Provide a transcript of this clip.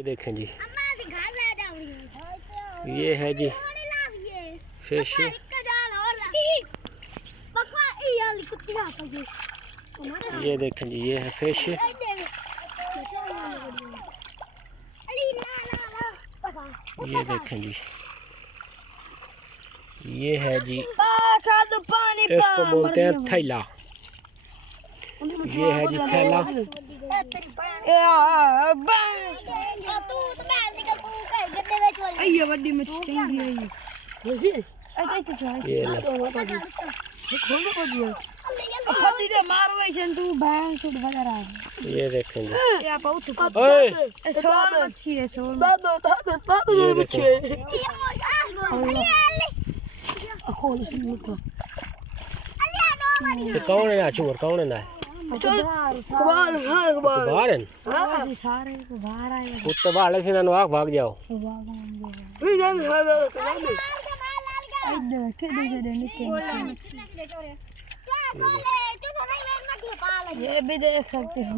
ये देखें जी, ये है जी फिश। ये देखें जी, ये है फिश। ये देखें जी, ये है जी, इसको बोलते हैं थैला। ये है जी थैला। ये देखें जी, ये कौन है ना चोर, कौन है ना बाहर है कुत्ते बाहर से ना भाग जाओ। ये भी देख सकते हो।